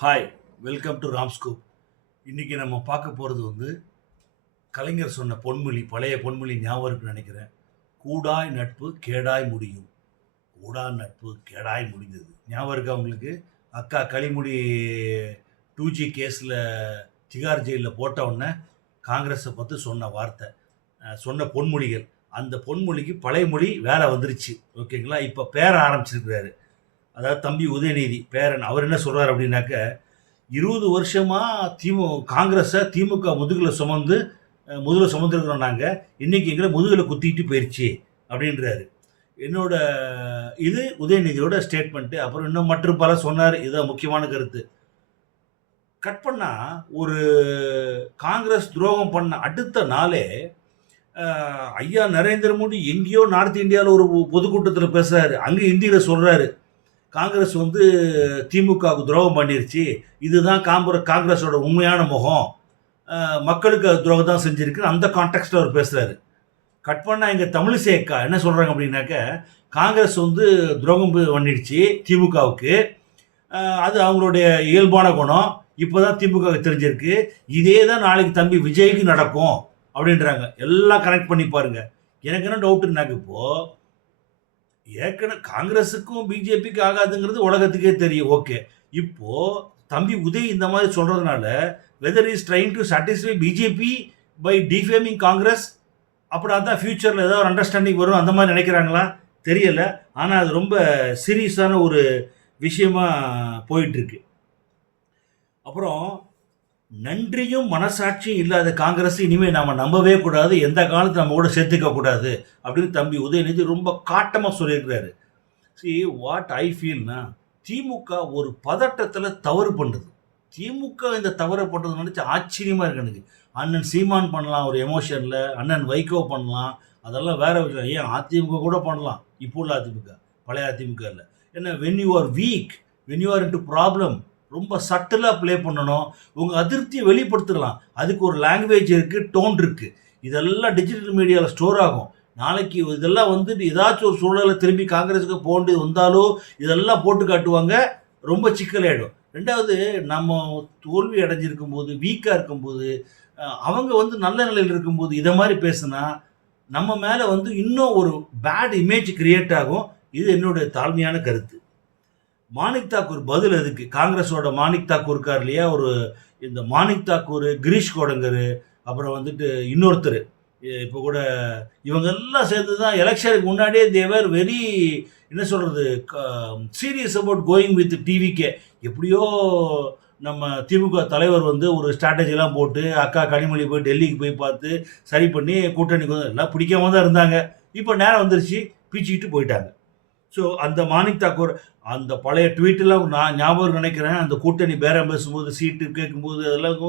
Hi, welcome to ராம்ஸ்கூப். இன்னைக்கு நம்ம பார்க்க போகிறது கலைஞர் சொன்ன பொன்மொழி, பழைய பொன்மொழி ஞாபகம் இருக்குன்னு நினைக்கிறேன். கூடாய் நட்பு கேடாய் முடியும், கூடா நட்பு கேடாய் முடிந்தது. ஞாபகம் இருக்கா உங்களுக்கு? அக்கா களிமுடி 2G கேஸில் திகார் ஜெயிலில் போட்ட உடனே காங்கிரஸை பார்த்து சொன்ன வார்த்தை, சொன்ன பொன்மொழிகள். அந்த பொன்மொழிக்கு பழைய மொழி வேலை வந்துருச்சு. ஓகேங்களா? இப்போ பேர ஆரம்பிச்சிருக்கிறாரு. அதாவது தம்பி உதயநிதி பேரன். அவர் என்ன சொல்றாரு அப்படின்னாக்க, 20 வருஷமா காங்கிரஸை திமுக முதுகில் சுமந்துருக்கிறோம் நாங்கள், இன்னைக்கு எங்களை முதுகில் குத்திட்டு போயிடுச்சு அப்படின்றாரு. என்னோட இது உதயநிதியோட ஸ்டேட்மெண்ட்டு. அப்புறம் இன்னும் மற்றும் பல சொன்னார். இதுதான் முக்கியமான கருத்து. கட் பண்ணா ஒரு காங்கிரஸ் துரோகம் பண்ண அடுத்த நாளே ஐயா நரேந்திர மோடி எங்கேயோ நார்த் இந்தியாவில் ஒரு பொதுக்கூட்டத்தில் பேசுறாரு. அங்கே ஹிந்தியில் சொல்றாரு, காங்கிரஸ் திமுகவுக்கு துரோகம் பண்ணிருச்சு, இதுதான் காங்கிரஸோட உண்மையான முகம், மக்களுக்கு துரோகம் தான் செஞ்சிருக்கு. அந்த கான்டெக்ட்ல அவர் பேசுறாரு. கட் பண்ணா எங்க தமிழிசைக்கா என்ன சொல்றாங்க அப்படின்னாக்க, காங்கிரஸ் துரோகம் பண்ணிடுச்சு திமுகவுக்கு, அது அவங்களுடைய இயல்பான குணம், இப்போதான் திமுகவுக்கு தெரிஞ்சிருக்கு, இதே தான் நாளைக்கு தம்பி விஜய்க்கு நடக்கும் அப்படின்றாங்க. எல்லாம் கனெக்ட் பண்ணி பாருங்க. எனக்கு என்ன டவுட்டுனாக்க, இப்போ ஏற்கனவே காங்கிரஸுக்கும் பிஜேபிக்கு ஆகாதுங்கிறது உலகத்துக்கே தெரியும். ஓகே, இப்போ தம்பி உதய் இந்த மாதிரி சொல்றதுனால whether is trying to satisfy BJP by defaming Congress, அப்படின்னா தான் ஃபியூச்சரில் ஏதாவது ஒரு அண்டர்ஸ்டாண்டிங் வரும் அந்த மாதிரி நினைக்கிறாங்களா தெரியல. ஆனால் அது ரொம்ப சீரியஸான ஒரு விஷயமா போயிட்டு இருக்கு. அப்புறம் நன்றியும் மனசாட்சியும் இல்லாத காங்கிரஸ் இனிமேல் நாம நம்பவே கூடாது, எந்த காலத்தில் நம்ம கூட சேர்த்துக்க கூடாது அப்படின்னு தம்பி உதயநிதி ரொம்ப காட்டமாக சொல்லியிருக்கிறாரு. சி வாட் ஐ ஃபீல்னா, திமுக ஒரு பதட்டத்தில் தவறு பண்ணுறது. திமுக இந்த தவறை பண்ணுறது நினச்சி ஆச்சரியமாக இருக்கு எனக்கு. அண்ணன் சீமான் பண்ணலாம் ஒரு எமோஷனில், அண்ணன் வைகோ பண்ணலாம், அதெல்லாம் வேற விஷயம். ஏன் அதிமுக கூட பண்ணலாம், இப்போ உள்ள அதிமுக, பழைய அதிமுக இல்லை. ஏன்னா when you are week, when you are in to problem, ரொம்ப சட்டிலாக ப்ளே பண்ணணும், உங்கள் அதிருப்தியை வெளிப்படுத்தலாம். அதுக்கு ஒரு லாங்குவேஜ் இருக்குது, டோன் இருக்குது. இதெல்லாம் டிஜிட்டல் மீடியாவில் ஸ்டோர் ஆகும். நாளைக்கு இதெல்லாம் ஏதாச்சும் ஒரு சூழலில் திரும்பி காங்கிரஸுக்கு போண்டு வந்தாலோ இதெல்லாம் போட்டு காட்டுவாங்க, ரொம்ப சிக்கலாயிடும். ரெண்டாவது, நம்ம தோல்வி அடைஞ்சிருக்கும் போது, வீக்காக இருக்கும்போது, அவங்க நல்ல நிலையில் இருக்கும்போது இதை மாதிரி பேசுனா நம்ம மேலே இன்னும் ஒரு பேட் இமேஜ் கிரியேட் ஆகும். இது என்னுடைய தாழ்மையான கருத்து. மாணிக் தாக்கூர் பதில் அதுக்கு, காங்கிரஸோட மாணிக் தாக்கூர் இருக்கார் இல்லையா, இந்த மாணிக் தாக்கூர், கிரீஷ் கோடங்கர், அப்புறம் இன்னொருத்தர் இப்போ கூட, இவங்க எல்லாம் சேர்ந்து தான் எலெக்ஷனுக்கு முன்னாடியே தேவர் வெரி, என்ன சொல்கிறது, serious about going with TVK. எப்படியோ நம்ம திமுக தலைவர் ஒரு ஸ்ட்ராட்டஜிலாம் போட்டு அக்கா கனிமொழி போய் டெல்லிக்கு போய் பார்த்து சரி பண்ணி கூட்டணிக்கு எல்லாம் பிடிக்காம தான் இருந்தாங்க. இப்போ நேரம் வந்துருச்சு, பிச்சுக்கிட்டு போயிட்டாங்க. ஸோ அந்த மாணிக் தாக்கூர் அந்த பழைய ட்வீட்டெல்லாம் நான் ஞாபகம் நினைக்கிறேன். அந்த கூட்டணி பேரம் பேசும்போது, சீட்டு கேட்கும்போது, அதெல்லாம்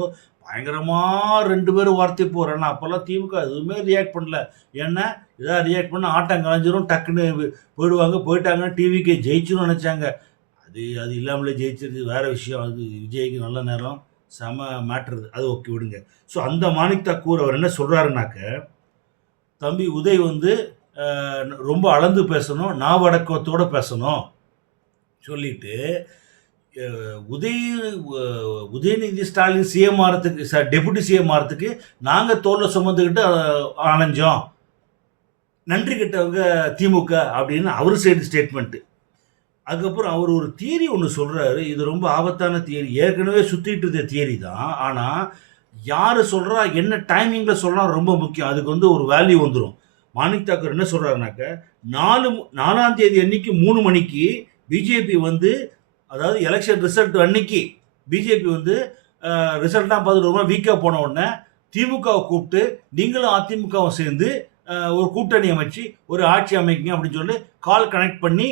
பயங்கரமாக 2 பேரும் வார்த்தை போகிறேன்னா, அப்போல்லாம் திமுக எதுவுமே ரியாக்ட் பண்ணல. ஏன்னா எதாவது ரியாக்ட் பண்ணால் ஆட்டம் கலைஞ்சிரும், டக்குன்னு போயிட்டாங்கன்னா டிவிக்கு ஜெயிச்சிரும் நினச்சாங்க. அது அது இல்லாமலே ஜெயிச்சிருது வேற விஷயம். அது விஜய்க்கு நல்ல நேரம், செம மேட்ரு, அது ஓகே விடுங்க. ஸோ அந்த மாணிக் தாக்கூர் அவர் என்ன சொல்கிறாருனாக்க, தம்பி உதய் ரொம்ப அளந்து பேசணும், நாவடக்கத்தோடு பேசணும் சொல்லிட்டு, உதயநிதி ஸ்டாலின் சிஎம் ஆகிறதுக்கு, டெபுட்டி சிஎம் ஆகிறதுக்கு நாங்கள் தோளில் சுமந்துக்கிட்டு அணைஞ்சோம், நன்றி கிட்டவங்க திமுக அப்படின்னு அவர் சைடு ஸ்டேட்மெண்ட்டு. அதுக்கப்புறம் அவர் ஒரு தியரி ஒன்று சொல்கிறாரு. இது ரொம்ப ஆபத்தான தியரி, ஏற்கனவே சுற்றிட்டு இருந்த தியரி தான். ஆனால் யார் சொல்கிறா, என்ன டைமிங்கில் சொல்கிறா ரொம்ப முக்கியம். அதுக்கு ஒரு வேல்யூ வந்துடும். மாணிக் தாக்கூர் என்ன சொல்கிறாருனாக்க, 4ஆம் தேதி அன்னைக்கு 3 மணிக்கு பிஜேபி அதாவது எலெக்ஷன் ரிசல்ட் அன்னைக்கு பிஜேபி ரிசல்ட்லாம் பார்த்துட்டு ரொம்ப வீக்காக போன உடனே திமுகவை கூப்பிட்டு, நீங்களும் அதிமுகவும் சேர்ந்து ஒரு கூட்டணி அமைச்சு ஒரு ஆட்சி அமைக்கிங்க அப்படின்னு சொல்லி கால் கனெக்ட் பண்ணி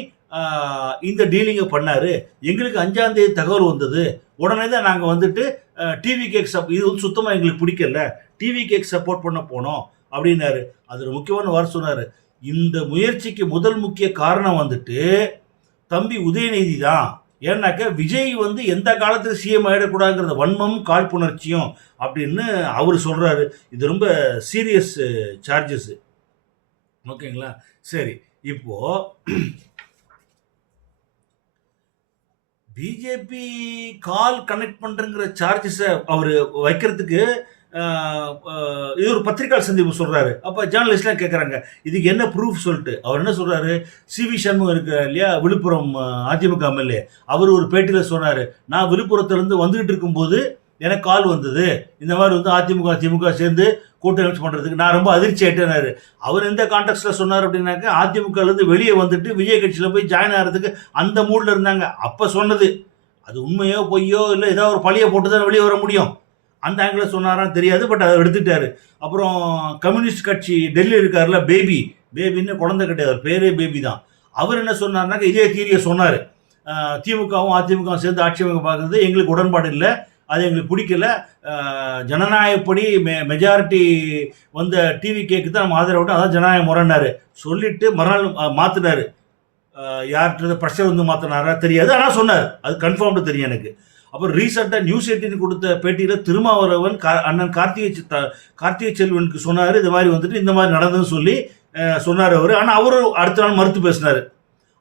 இந்த டீலிங்கை பண்ணார். எங்களுக்கு 5ஆம் தேதி தகவல் வந்தது, உடனே தான் நாங்கள் டிவி கேக் இது சுத்தமாக எங்களுக்கு பிடிக்கல, டிவி கேக் சப்போர்ட் பண்ண போனோம் அப்படின்னாரு. அதில் முக்கியமான வார்த்தை சொன்னார், இந்த முயற்சிக்கு முதல் முக்கிய காரணம் தம்பி உதயநிதி தான். ஏன்னாக்க விஜய் எந்த காலத்தில் சிஎம் ஆகிடக்கூடாதுங்கிறத வன்மம் காழ்ப்புணர்ச்சியும் அப்படின்னு அவர் சொல்கிறாரு. இது ரொம்ப சீரியஸ் சார்ஜஸ். ஓகேங்களா? சரி, இப்போ பிஜேபி கால் கனெக்ட் பண்றங்கிற சார்ஜஸை அவர் வைக்கிறதுக்கு இது ஒரு பத்திரிகை சந்திப்பு சொல்றாரு. அப்ப ஜேர்னலிஸ்ட்லாம் கேட்கறாங்க இதுக்கு என்ன ப்ரூஃப் சொல்லிட்டு. அவர் என்ன சொல்றாரு, சிவி சண்முகம் இருக்கிறார் இல்லையா, விழுப்புரம் அதிமுக எம்எல்ஏ, அவர் ஒரு பேட்டியில சொன்னாரு, நான் விழுப்புரத்துல இருந்து வந்துகிட்டு இருக்கும்போது எனக்கு கால் வந்தது, இந்த மாதிரி வந்து அதிமுக திமுக சேர்ந்து கூட்டணி பண்றதுக்கு. நான் ரொம்ப அதிர்ச்சி ஆயிட்டேனாரு. அவர் எந்த கான்டெக்ட்ல சொன்னார் அப்படின்னாக்க, அதிமுக இருந்து வெளியே வந்துட்டு விஜய் கட்சியில போய் ஜாயின் ஆகிறதுக்கு அந்த மூட்ல இருந்தாங்க அப்ப சொன்னது. அது உண்மையோ பொய்யோ இல்லை ஏதாவது ஒரு பழிய போட்டு தான் வெளியே வர முடியும். அந்த ஆங்கிள் சொன்னாரான்னு தெரியாது, பட் அதை எடுத்துட்டாரு. அப்புறம் கம்யூனிஸ்ட் கட்சி டெல்லி இருக்காருல்ல, பேபின்னு குழந்தை கிடையாது, அவர் பேரே பேபி தான். அவர் என்ன சொன்னார்னாக்க இதே தீரியை சொன்னார். திமுகவும் அதிமுகவும் சேர்ந்து ஆட்சி அமைக்க பார்க்குறது எங்களுக்கு உடன்பாடு இல்லை, அது எங்களுக்கு பிடிக்கல. ஜனநாயகப்படி மெஜாரிட்டி வந்த டிவி கேக்கு தான் நம்ம ஆதரவு, அதான் ஜனநாயக முறைன்னாரு. சொல்லிட்டு மறுநாள் மாற்றினாரு. யார்கிட்ட ப்ரெஷர் வந்து மாற்றினாரா தெரியாது, ஆனால் சொன்னார். அது கன்ஃபார்ம்டு தெரியும் எனக்கு. அப்புறம் ரீசெண்டாக நியூஸ் 18 கொடுத்த பேட்டியில் திருமாவளவன் அண்ணன் கார்த்திகை செல்வனுக்கு சொன்னார், இது மாதிரி வந்துட்டு இந்த மாதிரி நடந்ததுன்னு சொல்லி சொன்னார் அவர். ஆனால் அவரும் அடுத்த நாள் மறுத்து பேசினார்.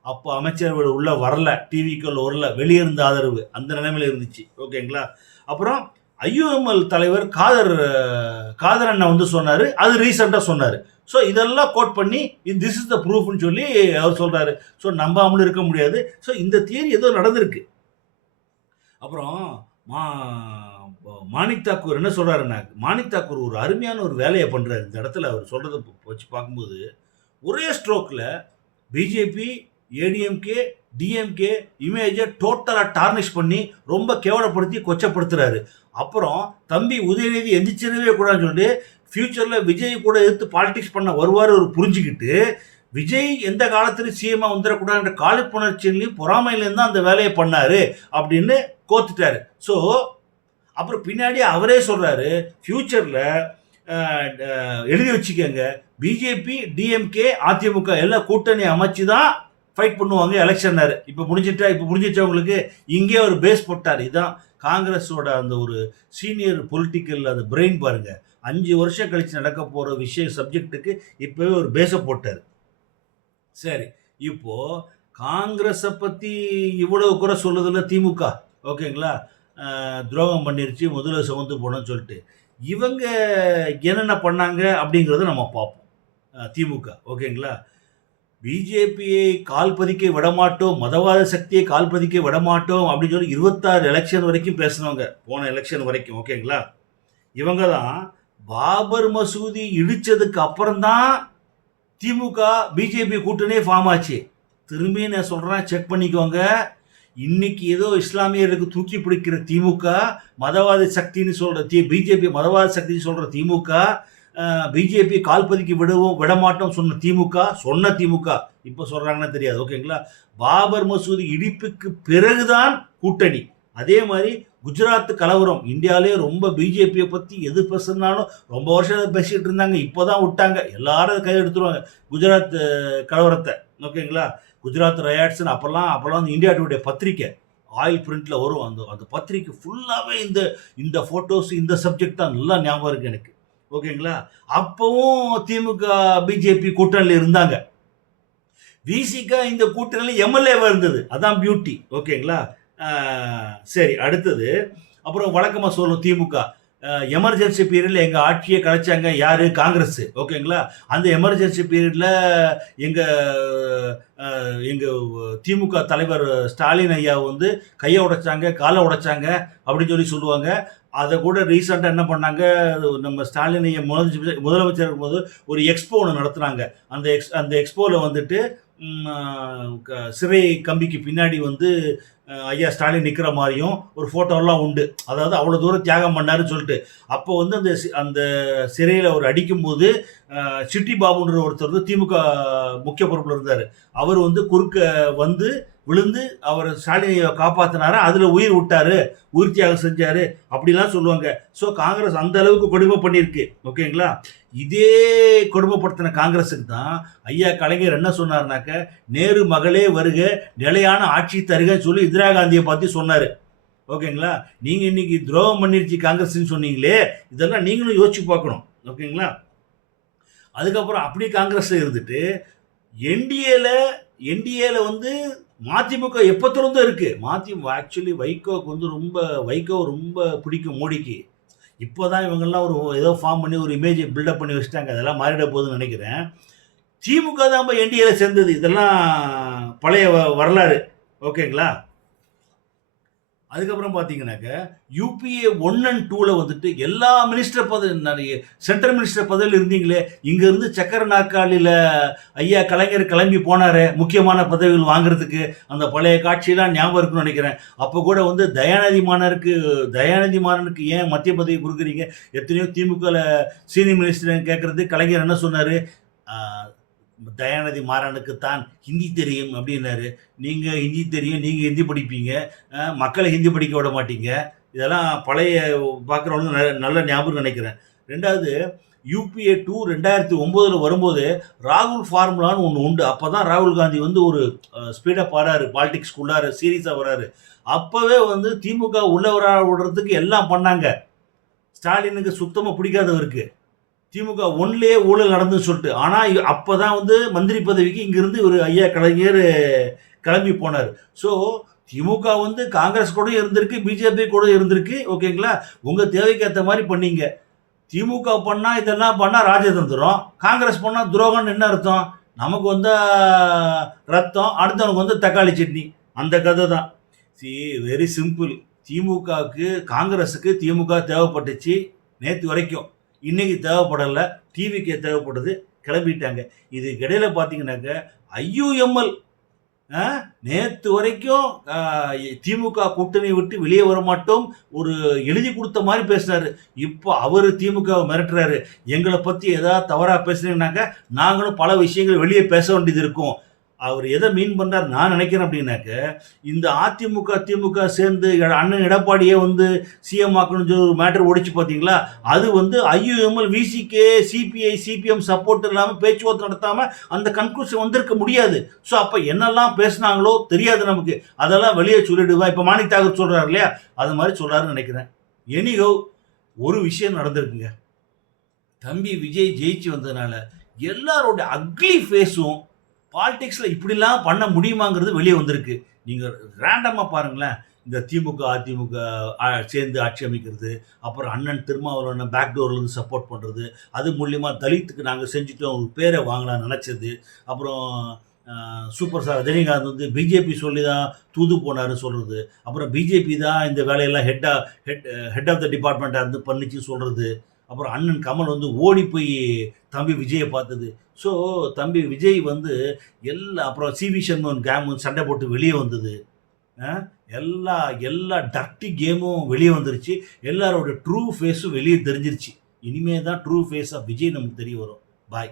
அப்போ அமைச்சர்கள் உள்ள வரல, டிவிக்குள்ள வரல, வெளியே இருந்த ஆதரவு அந்த நிலைமையில இருந்துச்சு. ஓகேங்களா. அப்புறம் ஐயுஎம்எல் தலைவர் காதர் அண்ணன் வந்து சொன்னார், அது ரீசெண்டாக சொன்னார். ஸோ இதெல்லாம் கோட் பண்ணி திஸ் இஸ் த ப்ரூஃப்னு சொல்லி அவர் சொல்கிறாரு. ஸோ நம்பாமலும் இருக்க முடியாது. ஸோ இந்த தியரி ஏதோ நடந்திருக்கு. அப்புறம் மாணிக் தாக்கூர் என்ன சொல்கிறாருன்னா, மாணிக் தாக்கூர் ஒரு அருமையான ஒரு வேலையை பண்ணுறாரு இந்த இடத்துல. அவர் சொல்கிறத வச்சு பார்க்கும்போது ஒரே ஸ்ட்ரோக்கில் பிஜேபி, ஏடிஎம்கே, டிஎம்கே இமேஜை டோட்டலாக டார்னிஷ் பண்ணி ரொம்ப கேவலப்படுத்தி கொச்சப்படுத்துறாரு. அப்புறம் தம்பி உதயநிதி எந்திரிச்சிடவே கூடாதுன்னு சொல்லி ஃபியூச்சரில் விஜய் கூட எதிர்த்து பாலிடிக்ஸ் பண்ண வருவார் ஒரு புரிஞ்சுக்கிட்டு, விஜய் எந்த காலத்திலும் சிஎம்மா வந்துடக்கூடாதுன்ற காழ்ப்புணர்ச்சியிலையும் பொறாமையிலேருந்து தான் அந்த வேலையை பண்ணார் அப்படின்னு கோத்துட்டாரு. ஸோ அப்புறம் பின்னாடி அவரே சொல்கிறாரு, ஃபியூச்சரில் எழுதி வச்சுக்கோங்க, பிஜேபி, டிஎம்கே, அதிமுக எல்லாம் கூட்டணி அமைச்சு தான் ஃபைட் பண்ணுவாங்க எலெக்ஷன்னாரு. இப்போ முடிஞ்சிட்டா உங்களுக்கு இங்கே ஒரு பேஸ் போட்டார். இதுதான் காங்கிரஸோட அந்த ஒரு சீனியர் பொலிட்டிக்கல் அந்த பிரெயின் பாருங்க. 5 வருஷம் கழிச்சு நடக்க போகிற விஷயம் சப்ஜெக்ட்டுக்கு இப்போவே ஒரு பேஸை போட்டார். சரி, இப்போ காங்கிரஸை பற்றி இவ்வளவு குறை சொல்லுதில்ல திமுக, ஓகேங்களா, துரோகம் பண்ணிருச்சு, முதல்ல சுமந்து போனோம்னு சொல்லிட்டு இவங்க என்னென்ன பண்ணாங்க அப்படிங்கிறத நம்ம பார்ப்போம். திமுக, ஓகேங்களா, பிஜேபியை கால் பதிக்க விடமாட்டோம், மதவாத சக்தியை கால் பதிக்க விடமாட்டோம் அப்படின்னு சொல்லி 26 எலெக்ஷன் வரைக்கும் பேசினவங்க, போன எலெக்ஷன் வரைக்கும், ஓகேங்களா. இவங்க தான் பாபர் மசூதி இடிச்சதுக்கு அப்புறம் தான் திமுக பிஜேபி கூட்டணியே ஃபார்ம் ஆச்சு. திரும்பி நான் சொல்கிறேன், செக் பண்ணிக்கோங்க. இன்னைக்கு ஏதோ இஸ்லாமியருக்கு தூக்கி பிடிக்கிற திமுக, மதவாத சக்தின்னு சொல்கிற பிஜேபி மதவாத சக்தின்னு சொல்கிற திமுக, பிஜேபி கால் பதிக்க விடமாட்டோம் சொன்ன திமுக இப்போ சொல்கிறாங்கன்னு தெரியாது, ஓகேங்களா. பாபர் மசூதி இடிப்புக்கு பிறகுதான் கூட்டணி. அதே மாதிரி குஜராத் கலவரம், இந்தியாவிலே ரொம்ப பிஜேபியை பற்றி எது பேசுனாலும் ரொம்ப வருஷம் பேசிகிட்டு இருந்தாங்க, இப்போ தான் விட்டாங்க, எல்லாரும் கையில் எடுத்துருவாங்க குஜராத் கலவரத்தை, ஓகேங்களா. குஜராத் ரயாட்ஸ்னு அப்போல்லாம் வந்து இந்தியா டுடே பத்திரிக்கை ஆயில் பிரிண்டில் வரும். அந்த பத்திரிக்கை ஃபுல்லாகவே இந்த ஃபோட்டோஸ் இந்த சப்ஜெக்ட் தான் நல்லா ஞாபகம் இருக்குது எனக்கு, ஓகேங்களா. அப்பவும் திமுக பிஜேபி கூட்டணியில் இருந்தாங்க. விசிக இந்த கூட்டணியில் எம்எல்ஏவாக இருந்தது, அதான் பியூட்டி, ஓகேங்களா. சரி, அடுத்தது அப்புறம் வழக்கமாக சொல்லும் திமுக எமர்ஜென்சி பீரியடில் எங்கள் ஆட்சியை கலைச்சாங்க யார், காங்கிரஸ், ஓகேங்களா. அந்த எமர்ஜென்சி பீரியடில் எங்கள் திமுக தலைவர் ஸ்டாலின் ஐயா வந்து கையை உடைச்சாங்க, காலை உடைச்சாங்க அப்படின்னு சொல்லி சொல்லுவாங்க. அதை கூட ரீசெண்டாக என்ன பண்ணாங்க, நம்ம ஸ்டாலின் ஐயா முதலமைச்சர் இருக்கும்போது ஒரு எக்ஸ்போ ஒன்று நடத்துனாங்க. அந்த எக்ஸ்போவில் வந்துட்டு சிறை கம்பிக்கு பின்னாடி வந்து ஐயா ஸ்டாலின் நிற்கிற மாதிரியும் ஒரு ஃபோட்டோலாம் உண்டு. அதாவது அவ்வளோ தூரம் தியாகம் பண்ணாருன்னு சொல்லிட்டு. அப்போ வந்து அந்த சிறையில் அவர் அடிக்கும்போது சிட்டி பாபுன்ற ஒருத்தர் வந்து திமுக முக்கிய பொறுப்பில் இருந்தார். அவர் வந்து குறுக்க வந்து விழுந்து அவர் ஸ்டாலினை காப்பாற்றினாரு, அதில் உயிர் விட்டாரு, உயிர் தியாகம் செஞ்சார் அப்படிலாம் சொல்லுவாங்க. ஸோ காங்கிரஸ் அந்த அளவுக்கு கொடுமை பண்ணியிருக்கு, ஓகேங்களா. இதே கொடுமைப்படுத்தின காங்கிரஸுக்கு தான் ஐயா கலைஞர் என்ன சொன்னார்னாக்க, நேரு மகளே வருக, நிலையான ஆட்சி தருகன்னு சொல்லி இந்திரா காந்தியை பார்த்து சொன்னார், ஓகேங்களா. நீங்கள் இன்னைக்கு துரோகம் பண்ணிருச்சு காங்கிரஸ்ன்னு சொன்னீங்களே, இதெல்லாம் நீங்களும் யோசிச்சு பார்க்கணும், ஓகேங்களா. அதுக்கப்புறம் அப்படி காங்கிரஸில் இருந்துட்டு என்டிஏல வந்து மதிமுக எப்பத்திலிருந்தும் இருக்கு. ஆக்சுவலி வைகோ ரொம்ப பிடிக்கும் மோடிக்கு. இப்போதான் இவங்கெல்லாம் ஏதோ ஃபார்ம் பண்ணி ஒரு இமேஜ் பில்டப் பண்ணி வச்சுட்டாங்க. அதெல்லாம் மாறிட போகுதுன்னு நினைக்கிறேன். திமுக தான் என்டிஏல சேர்ந்தது. இதெல்லாம் பழைய வரலாறு. ஓகேங்களா? அதுக்கப்புறம் பார்த்தீங்கன்னாக்க யூபிஏ 1 அண்ட் 2ல வந்துட்டு எல்லா மினிஸ்டர் பதவி சென்ட்ரல் மினிஸ்டர் பதவியில் இருந்தீங்களே, இங்கேருந்து சக்கர நாற்காலியில் ஐயா கலைஞர் கிளம்பி போனார் முக்கியமான பதவிகள் வாங்குறதுக்கு. அந்த பழைய காட்சியெல்லாம் ஞாபகம் இருக்குன்னு நினைக்கிறேன். அப்போ கூட தயாநிதி மாறனுக்கு ஏன் மத்திய பதவி கொடுக்குறீங்க? எத்தனையோ திமுகவில் சீனியர் மினிஸ்டர் கேட்குறது, கலைஞர் என்ன சொன்னார்? தயாநிதி மாறனுக்கு தான் ஹிந்தி தெரியும் அப்படின்னாரு. நீங்கள் ஹிந்தி தெரியும், நீங்கள் ஹிந்தி படிப்பீங்க, மக்களை ஹிந்தி படிக்க விட மாட்டீங்க. இதெல்லாம் பழைய பார்க்குறவங்க நல்ல ஞாபகம் நினைக்கிறேன். ரெண்டாவது, யூபிஏ 2 2009 வரும்போது ராகுல் ஃபார்முலான்னு ஒன்று உண்டு. அப்போ தான் ராகுல் காந்தி ஒரு ஸ்பீடப் வராரு, பாலிடிக்ஸ்க்குள்ளார சீரியஸாக வராரு. அப்போவே திமுக உள்ள விடுறதுக்கு எல்லாம் பண்ணாங்க. ஸ்டாலினுக்கு சுத்தமாக பிடிக்காதவருக்கு திமுக 1லயே ஊழல் நடந்துன்னு சொல்லிட்டு. ஆனால் அப்போ தான் மந்திரி பதவிக்கு இங்கிருந்து ஒரு ஐயா கலைஞர் கிளம்பி போனார். ஸோ திமுக காங்கிரஸ் கூட இருந்திருக்கு, பிஜேபி கூட இருந்திருக்கு. ஓகேங்களா? உங்கள் தேவைக்கு ஏற்ற மாதிரி பண்ணீங்க. திமுக பண்ணால் இதெல்லாம் பண்ணால் ராஜதந்திரம், காங்கிரஸ் பண்ணால் துரோகம்னு என்ன அர்த்தம்? நமக்கு ரத்தம், அடுத்தவனுக்கு தக்காளி சட்னி. அந்த கதை தான். Very simple. காங்கிரஸுக்கு திமுக தேவைப்பட்டுச்சு நேற்று வரைக்கும். இன்னைக்கு தேவைப்படலை, டிவிக்கு தேவைப்படுது, கிளம்பிட்டாங்க. இதுக்கு இடையில பார்த்தீங்கன்னாக்க ஐயுஎம்எல் நேற்று வரைக்கும் திமுக கூட்டணி விட்டு வெளியே வர மாட்டோம் ஒரு எழுதி கொடுத்த மாதிரி பேசினாரு. இப்போ அவர் திமுக மிரட்டுறாரு. எங்களை பற்றி ஏதாவது தவறாக பேசுனீங்கன்னாக்க நாங்களும் பல விஷயங்கள் வெளியே பேச வேண்டியது இருக்கும். அவர் எதை மீன் பண்ணுறாரு நான் நினைக்கிறேன் அப்படின்னாக்க, இந்த அதிமுக திமுக சேர்ந்து அண்ணன் எடப்பாடியே சிஎம் ஆக்கணும்னு சொல்லி ஒரு மேட்டர் ஓடிச்சு பார்த்தீங்களா? அது IUML, VCK, CBI, CPM support இல்லாமல் பேச்சுவார்த்தை நடத்தாமல் அந்த கன்க்ளூஷன் வந்திருக்க முடியாது. ஸோ அப்போ என்னெல்லாம் பேசுனாங்களோ தெரியாது நமக்கு. அதெல்லாம் வெளியே சொல்லிடுவா. இப்போ மாணிக் தாகூர் சொல்கிறார் இல்லையா, அது மாதிரி சொல்கிறாருன்னு நினைக்கிறேன். எனிகோ ஒரு விஷயம் நடந்திருக்குங்க. தம்பி விஜய் ஜெயிச்சு வந்ததுனால எல்லாரோட அக்லி ஃபேஸும் பாலிடிக்ஸில் இப்படிலாம் பண்ண முடியுமாங்கிறது வெளியே வந்திருக்கு. நீங்கள் ரேண்டமாக பாருங்களேன். இந்த திமுக அதிமுக சேர்ந்து ஆட்சி அமைக்கிறது, அப்புறம் அண்ணன் திருமாவளவன் பேக்டோர்லேருந்து சப்போர்ட் பண்ணுறது, அது மூலியமாக தலித்துக்கு நாங்கள் செஞ்சுட்டோம் ஒரு பேரை வாங்கலாம்னு நினச்சது, அப்புறம் சூப்பர் ஸ்டார் ரஜினிகாந்த் பிஜேபி சொல்லி தான் தூது போனார்னு சொல்கிறது, அப்புறம் பிஜேபி தான் இந்த வேலையெல்லாம் ஹெட் ஆஃப் த டிபார்ட்மெண்ட்டாக பண்ணிச்சு சொல்கிறது, அப்புறம் அண்ணன் கமல் ஓடி போய் தம்பி விஜயை பார்த்தது. ஸோ தம்பி விஜய் அப்புறம் சிவி சண்முகன் கேமு சண்டை போட்டு வெளியே வந்தது. எல்லா டர்ட்டி கேமும் வெளியே வந்துருச்சு. எல்லாரோட ட்ரூ ஃபேஸும் வெளியே தெரிஞ்சிருச்சு. இனிமே தான் ட்ரூ ஃபேஸ் ஆஃப் விஜய் நமக்கு தெரிய வரும். பாய்.